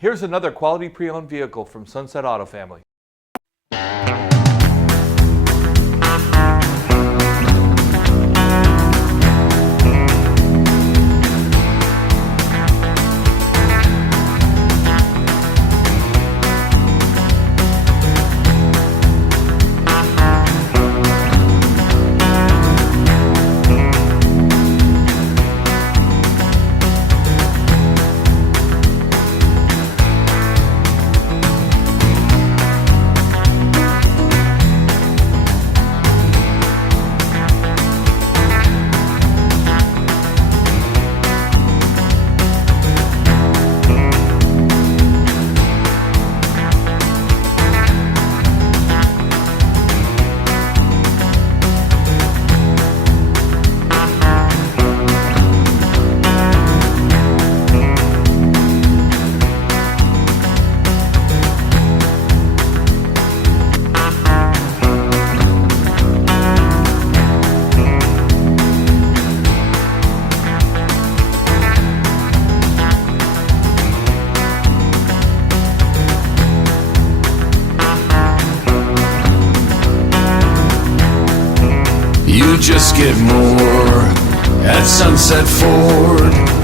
Here's another quality pre-owned vehicle from Sunset Auto Family. You just get more at Sunset Ford.